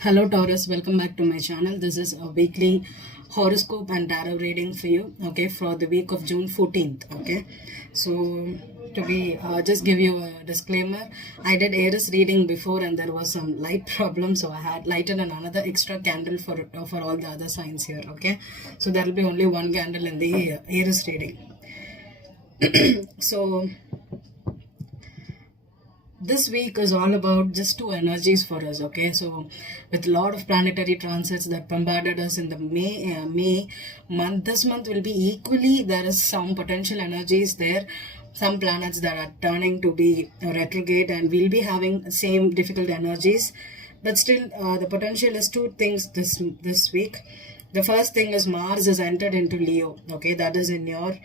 Hello Taurus, welcome back to my channel. This is a weekly horoscope and tarot reading for you, okay, for the week of June 14th, okay. So to be just give you a disclaimer, I did Aries reading before and there was some light problem, so I had lighted another extra candle for all the other signs here, okay. So there will be only one candle in the Aries reading. So this week is all about just two energies for us, okay. So with a lot of planetary transits that bombarded us in the May month, this month will be equally, there is some potential energies there, some planets that are turning to be retrograde, and we'll be having same difficult energies, but still the potential is two things this week. The first thing is Mars has entered into Leo, okay, that is in your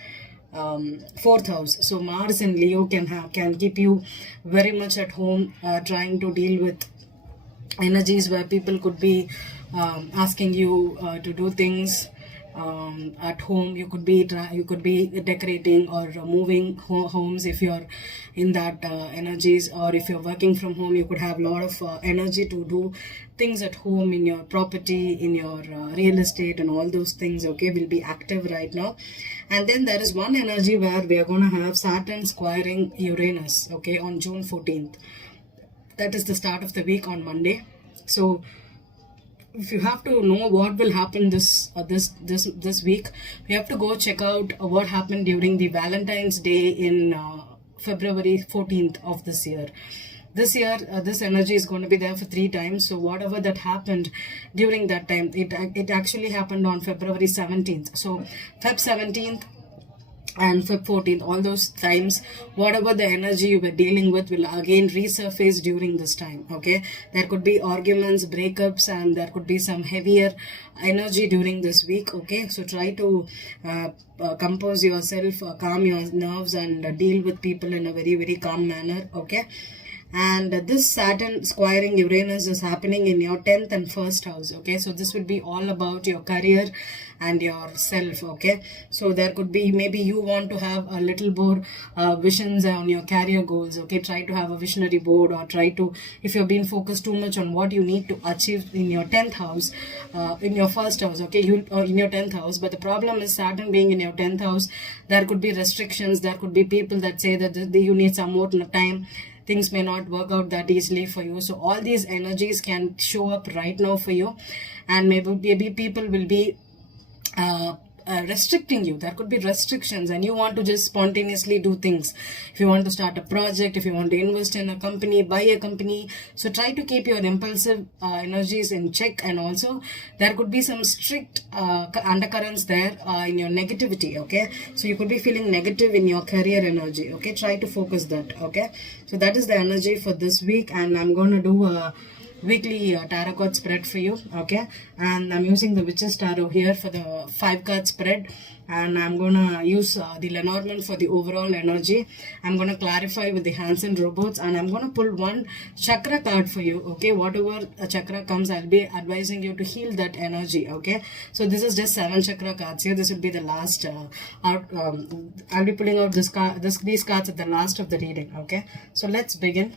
fourth house. So Mars in Leo can keep you very much at home, trying to deal with energies where people could be asking you to do things at home. You could be decorating or moving homes if you're in that energies, or if you're working from home, you could have a lot of energy to do things at home, in your property, in your real estate, and all those things, okay, will be active right now. And then there is one energy where we are going to have Saturn squiring Uranus, okay, on June 14th. That is the start of the week on Monday. So if you have to know what will happen this week, we have to go check out what happened during the Valentine's Day in February 14th of this year. This year, this energy is going to be there for 3 times. So whatever that happened during that time, it actually happened on February 17th. So Feb 17th and Feb 14th, all those times, whatever the energy you were dealing with will again resurface during this time, okay. There could be arguments, breakups, and there could be some heavier energy during this week, okay. So try to compose yourself, calm your nerves, and deal with people in a very, very calm manner, okay. And this Saturn squiring Uranus is happening in your 10th and 1st house, okay. So this would be all about your career and yourself, okay. So there could be, maybe you want to have a little more visions on your career goals, okay. Try to have a visionary board, or try to, if you've been focused too much on what you need to achieve in your 10th house, in your 1st house, okay, you in your 10th house. But the problem is, Saturn being in your 10th house, there could be restrictions, there could be people that say that you need some more time, things may not work out that easily for you. So all these energies can show up right now for you, and maybe people will be restricting you. There could be restrictions, and you want to just spontaneously do things. If you want to start a project, if you want to invest in a company, buy a company, so try to keep your impulsive energies in check. And also there could be some strict undercurrents there in your negativity, okay. So you could be feeling negative in your career energy, okay. Try to focus that, okay. So that is the energy for this week, and I'm going to do a weekly tarot card spread for you, okay. And I'm using the Witches Tarot here for the 5 card spread, and I'm gonna use the Lenormand for the overall energy. I'm gonna clarify with the Hansen robots, and I'm gonna pull one chakra card for you, okay. Whatever chakra comes, I'll be advising you to heal that energy, okay. So this is just 7 chakra cards here. This will be the last I'll be pulling out these cards at the last of the reading, okay. So let's begin.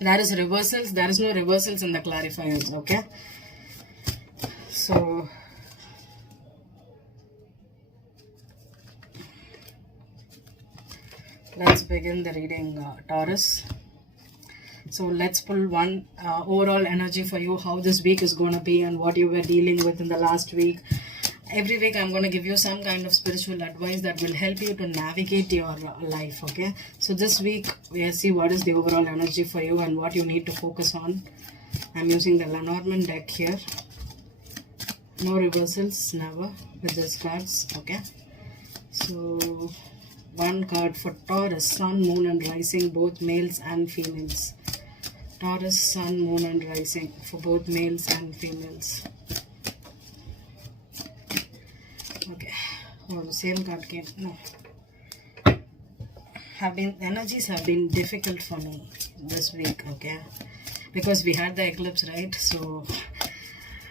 There is reversals. There is no reversals in the clarifiers, okay. So let's begin the reading, Taurus. So let's pull one overall energy for you, how this week is going to be and what you were dealing with in the last week. Every week I'm going to give you some kind of spiritual advice that will help you to navigate your life, okay. So this week we'll see what is the overall energy for you and what you need to focus on. I'm using the Lenormand deck here. No reversals, never, with these cards, okay. So one card for Taurus, Sun, Moon and Rising, both males and females. Taurus, Sun, Moon and Rising for both males and females. Okay, oh, the same card came. No, energies have been difficult for me this week, okay, because we had the eclipse, right? So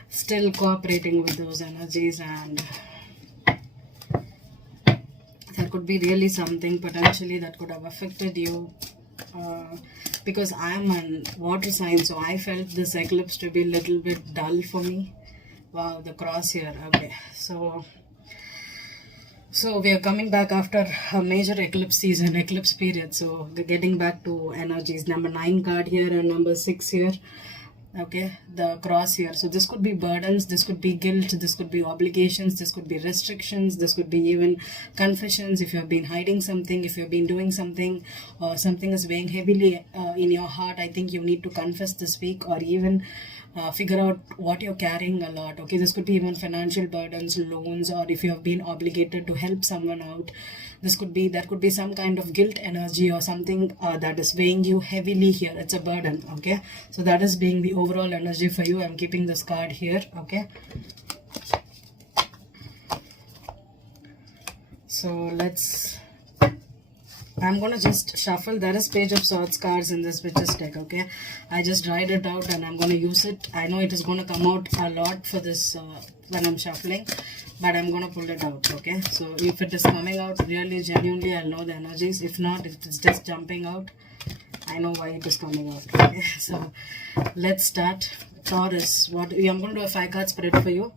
still cooperating with those energies, and there could be really something potentially that could have affected you because I am a water sign, so I felt this eclipse to be a little bit dull for me. Wow, the cross here. Okay, so we are coming back after a major eclipse season, eclipse period. So we're getting back to energies. Number 9 card here and number 6 here. Okay, the cross here. So this could be burdens, this could be guilt, this could be obligations, this could be restrictions, this could be even confessions. If you have been hiding something, if you have been doing something, or something is weighing heavily in your heart, I think you need to confess this week, or even figure out what you're carrying a lot. Okay, this could be even financial burdens, loans, or if you have been obligated to help someone out, there could be some kind of guilt energy or something that is weighing you heavily here. It's a burden. Okay, so that is being the overall energy for you. I'm keeping this card here. Okay, so I'm gonna just shuffle. There is Page of Swords cards in this Witch's deck. Okay, I just dried it out and I'm gonna use it. I know it is gonna come out a lot for this when I'm shuffling, but I'm gonna pull it out. Okay, so if it is coming out really genuinely, I'll know the energies. If not, if it's just jumping out, I know why it is coming out. Okay, so let's start. Taurus, I'm going to do a 5 card spread for you.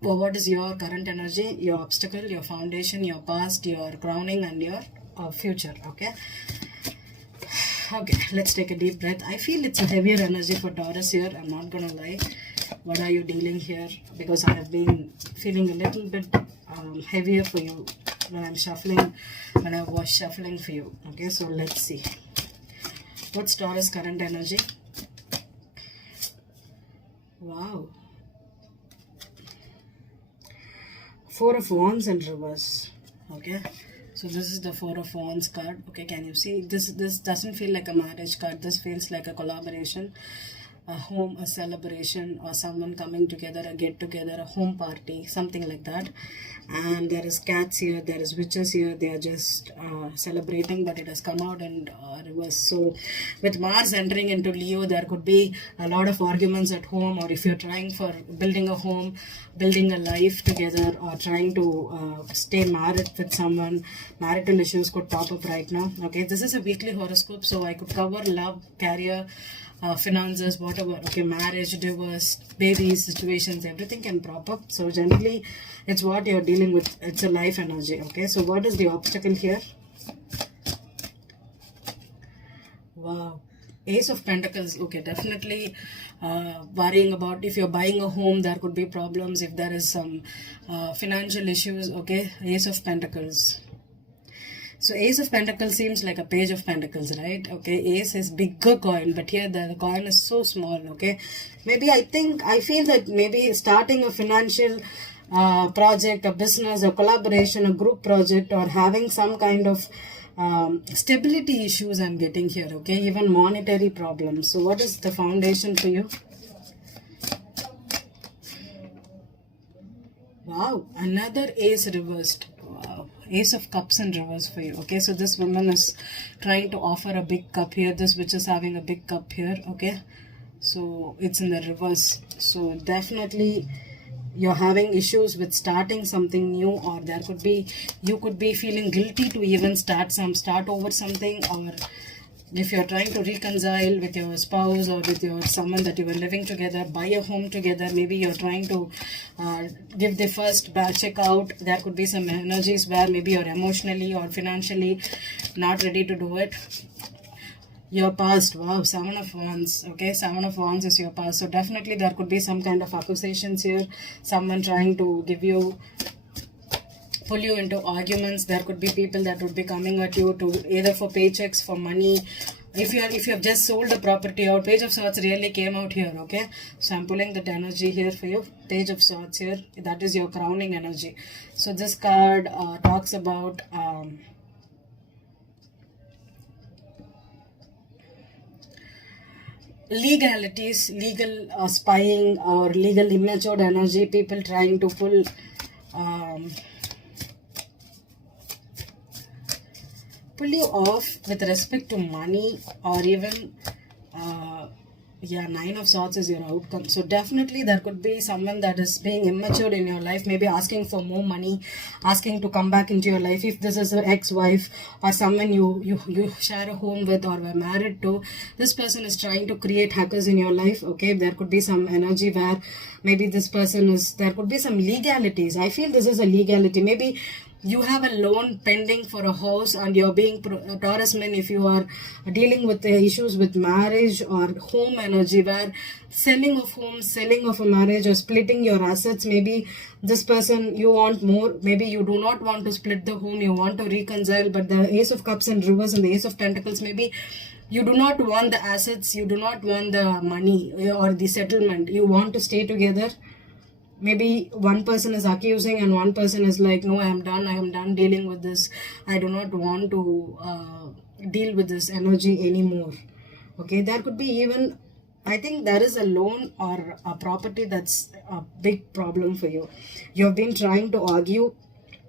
What is your current energy, your obstacle, your foundation, your past, your crowning, and your future. Okay, let's take a deep breath. I feel it's a heavier energy for Taurus here. I'm not gonna lie. What are you dealing here? Because I have been feeling a little bit heavier for you when I was shuffling for you. Okay, so let's see. What's Taurus current energy? Wow. 4 of Wands in reverse. Okay, so this is the 4 of Wands card. Okay, can you see? This doesn't feel like a marriage card. This feels like a collaboration, a home, a celebration, or someone coming together, a get together, a home party, something like that. And there is cats here, there is witches here. They are just celebrating, but it has come out in reverse. So with Mars entering into Leo, there could be a lot of arguments at home, or if you're trying for building a home, building a life together, or trying to stay married with someone, marital issues could pop up right now. Okay, this is a weekly horoscope, so I could cover love, career, finances, whatever. Okay, marriage, divorce, babies, situations, everything can prop up. So generally it's what you're dealing with. It's a life energy. Okay, so what is the obstacle here? Wow, Ace of Pentacles. Okay, definitely worrying about if you're buying a home, there could be problems. If there is some financial issues. Okay, Ace of Pentacles. So Ace of Pentacles seems like a Page of Pentacles, right? Okay, Ace is bigger coin, but here the coin is so small. Okay, I feel that maybe starting a financial project, a business, a collaboration, a group project, or having some kind of stability issues I'm getting here. Okay, even monetary problems. So what is the foundation for you? Wow, another Ace reversed. Wow, Ace of Cups in reverse for you. Okay, so this woman is trying to offer a big cup here. This witch is having a big cup here. Okay, so it's in the reverse. So definitely you're having issues with starting something new, or you could be feeling guilty to even start over something, or if you're trying to reconcile with your spouse or with someone that you were living together, buy a home together, maybe you're trying to give the first check out. There could be some energies where maybe you're emotionally or financially not ready to do it. Your past. Wow, 7 of Wands. Okay, 7 of Wands is your past. So definitely there could be some kind of accusations here. Someone trying to pull you into arguments. There could be people that would be coming at you to either for paychecks, for money. If you have just sold a property out, Page of Swords really came out here. Okay, so I'm pulling that energy here for you. Page of Swords here, that is your crowning energy. So this card talks about legalities, legal spying, or legal immature energy, people trying to pull you off with respect to money, or even Yeah, Nine of Swords is your outcome. So definitely there could be someone that is being immature in your life, maybe asking for more money, asking to come back into your life. If this is an ex-wife or someone you share a home with or were married to, this person is trying to create hackers in your life. Okay, there could be some energy where maybe this person is, there could be some legalities. I feel this is a legality. Maybe you have a loan pending for a house and you're being Taurus men, if you are dealing with the issues with marriage or home energy, where selling of home, selling of a marriage, or splitting your assets. Maybe this person, you want more, maybe you do not want to split the home, you want to reconcile, but the Ace of Cups in reverse and the Ace of Pentacles, maybe you do not want the assets, you do not want the money or the settlement, you want to stay together. Maybe one person is accusing and one person is like, no, I am done dealing with this, I do not want to deal with this energy anymore. Okay, there could be even, I think there is a loan or a property that's a big problem for you. You have been trying to argue,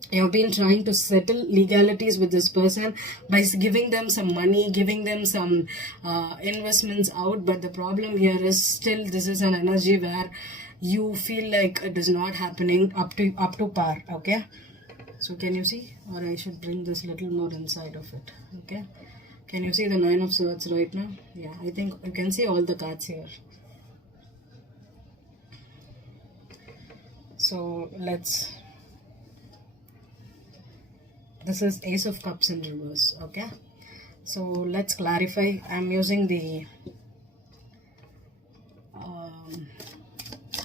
you've been trying to settle legalities with this person by giving them some money, giving them some investments out, but the problem here is still this is an energy where you feel like it is not happening up to par. Okay, so can you see, or I should bring this little more inside of it. Okay, can you see the Nine of Swords right now? Yeah, I think you can see all the cards here. So let's, this is Ace of Cups in reverse. Okay, so let's clarify. I'm using the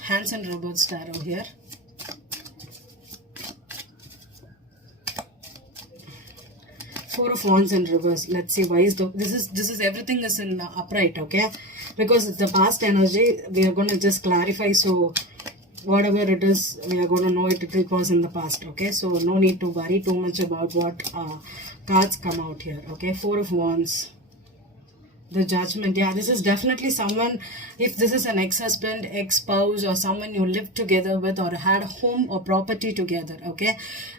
Hanson Roberts tarot here. Four of Wands in reverse. Let's see why is the, this is everything is in upright. Okay, because it's the past energy, we are going to just clarify. So whatever it is, we are going to know it was in the past. Okay, so no need to worry too much about what cards come out here. Okay, Four of Wands, the Judgment. Yeah, this is definitely someone, if this is an ex-husband, ex-spouse, or someone you lived together with or had home or property together. Okay,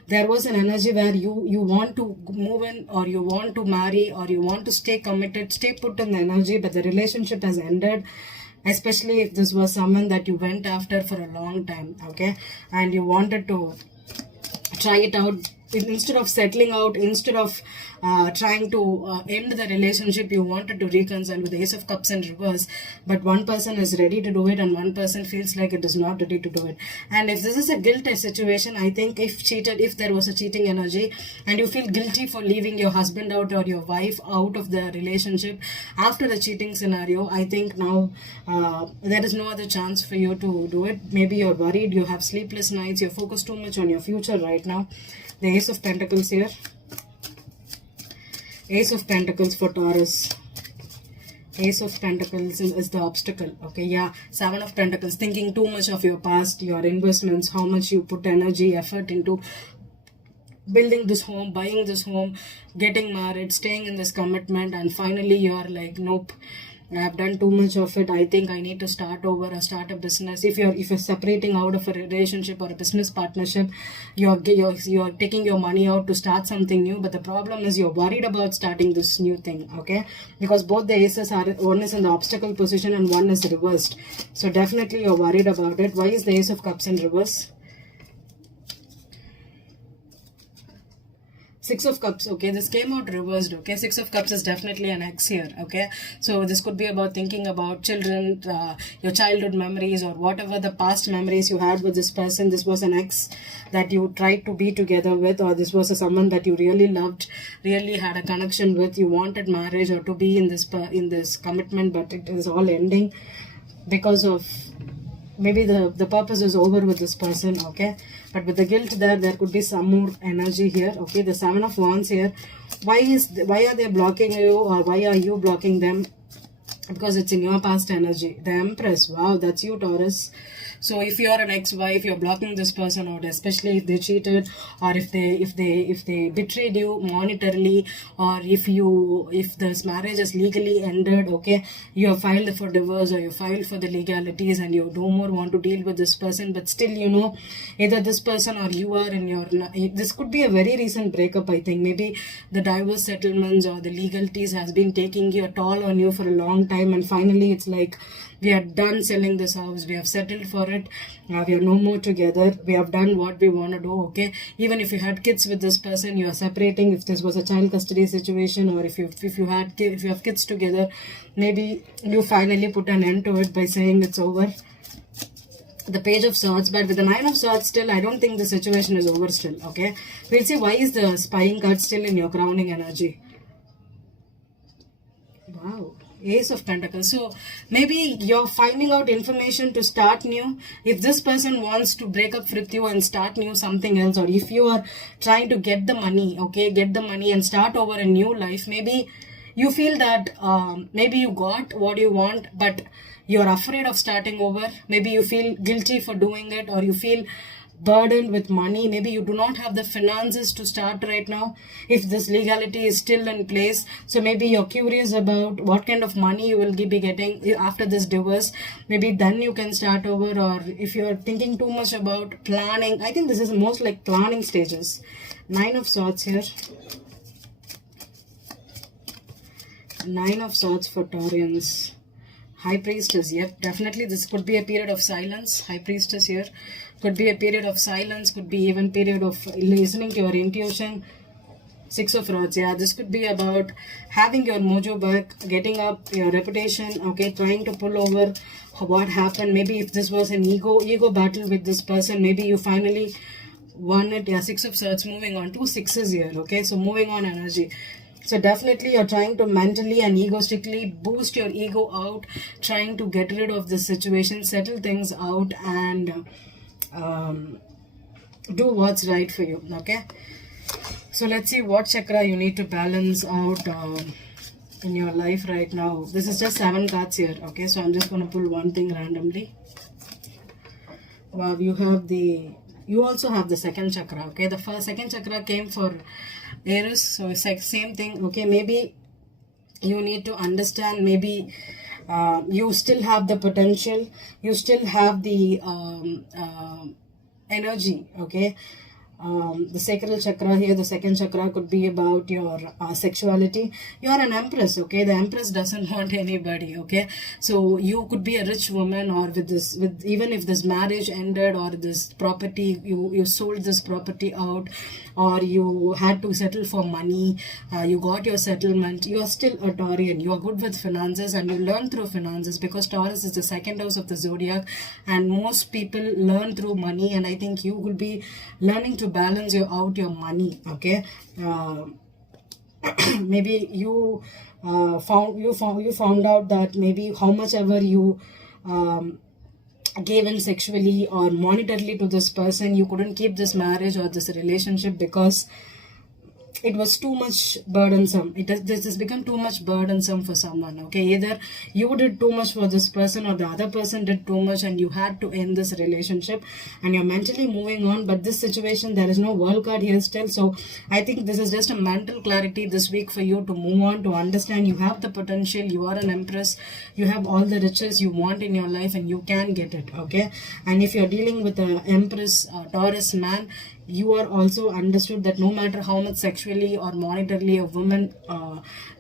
there was an energy where you want to move in, or you want to marry, or you want to stay committed, stay put in the energy, but the relationship has ended. Especially if this was someone that you went after for a long time. Okay, and you wanted to try it out, instead of settling out, instead of trying to end the relationship, you wanted to reconcile with the Ace of Cups in reverse, but one person is ready to do it and one person feels like it is not ready to do it. And if this is a guilt situation, I think if there was a cheating energy and you feel guilty for leaving your husband out or your wife out of the relationship after the cheating scenario, I think now there is no other chance for you to do it. Maybe you're worried, you have sleepless nights, you're focused too much on your future right now. The Ace of Pentacles here. Ace of Pentacles for Taurus. Ace of Pentacles is the obstacle. Okay, yeah. Seven of Pentacles, thinking too much of your past, your investments, how much you put energy, effort into building this home, buying this home, getting married, staying in this commitment, and finally you are like, nope, I've done too much of it, I think I need to start over or start a business. If you're separating out of a relationship or a business partnership, you're taking your money out to start something new, but the problem is you're worried about starting this new thing. Okay, because both the aces are, one is in the obstacle position and one is reversed, so definitely you're worried about it. Why is the Ace of Cups in reverse? Six of Cups. Okay, this came out reversed. Okay, Six of Cups is definitely an X here. Okay, so this could be about thinking about children, your childhood memories, or whatever the past memories you had with this person. This was an ex that you tried to be together with, or this was someone that you really loved, really had a connection with. You wanted marriage or to be in this commitment, but it is all ending because of maybe the purpose is over with this person. Okay, but with the guilt there could be some more energy here. Okay, the Seven of Wands here. Why are they blocking you, or why are you blocking them? Because it's in your past energy. The Empress. Wow, that's you, Taurus. So if you are an ex-wife, you're blocking this person out, especially if they cheated, or if they betrayed you monetarily, or if this marriage is legally ended. Okay, you have filed for divorce or you filed for the legalities and you no more want to deal with this person, but still, you know, either this person or you are in your, this could be a very recent breakup. I think maybe the divorce settlements or the legalities has been taking a toll on you for a long time. time, and finally it's like we are done selling this house, we have settled for it, we are no more together, we have done what we want to do, okay? Even if you had kids with this person, you are separating. If this was a child custody situation, or if you have kids together, maybe you finally put an end to it by saying it's over. The Page of Swords, but with the Nine of Swords still, I don't think the situation is over still, okay? We'll see why is the Spying card still in your crowning energy. Wow. Ace of Pentacles. So maybe you're finding out information to start new. If this person wants to break up with you and start new something else, or if you are trying to get the money, okay, get the money and start over a new life, maybe you feel that maybe you got what you want, but you're afraid of starting over. Maybe you feel guilty for doing it, or you feel burdened with money. Maybe you do not have the finances to start right now if this legality is still in place. So maybe you're curious about what kind of money you will be getting after this divorce. Maybe then you can start over. Or if you're thinking too much about planning, I think this is most like planning stages. Nine of Swords here. Nine of Swords for Taurians. High Priestess, yep, definitely this could be a period of silence. High Priestess here. Could be a period of silence, could be even period of listening to your intuition. Six of Rods, yeah, this could be about having your mojo back, getting up your reputation, okay, trying to pull over what happened. Maybe if this was an ego battle with this person, maybe you finally won it. Yeah, Six of Swords, moving on. Two sixes here, okay, so moving on energy. So definitely you're trying to mentally and egoistically boost your ego out, trying to get rid of this situation, settle things out, and do what's right for you, okay? So let's see what chakra you need to balance out in your life right now. This is just 7 cards here, okay? So I'm just going to pull one thing randomly. Wow, you also have the second chakra, okay? The second chakra came for Aries, so it's like same thing, okay? Maybe you need to understand, maybe you still have the potential, you still have the energy, okay? The sacral chakra here, the second chakra could be about your sexuality. You are an empress, okay? The empress doesn't want anybody, okay? So you could be a rich woman, or even if this marriage ended, or this property, you sold this property out, or you had to settle for money, you got your settlement, you are still a Taurian. You are good with finances, and you learn through finances, because Taurus is the second house of the zodiac, and most people learn through money, and I think you will be learning to balance out your money, okay? Maybe you found out that maybe how much ever you gave in sexually or monetarily to this person, you couldn't keep this marriage or this relationship because it was too much burdensome. This has become too much burdensome for someone, okay? Either you did too much for this person, or the other person did too much, and you had to end this relationship, and you're mentally moving on. But this situation, there is no world card here still, so I think this is just a mental clarity this week for you to move on, to understand you have the potential, you are an empress, you have all the riches you want in your life, and you can get it, okay? And if you're dealing with an empress, Taurus man, you are also understood that no matter how much sexually or monetarily a woman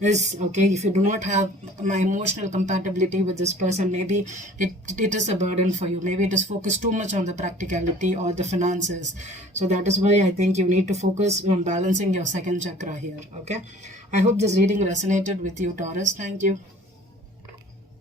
is, okay, if you do not have my emotional compatibility with this person, maybe it is a burden for you. Maybe it is focused too much on the practicality or the finances. So that is why I think you need to focus on balancing your second chakra here, okay? I hope this reading resonated with you, Taurus. Thank you.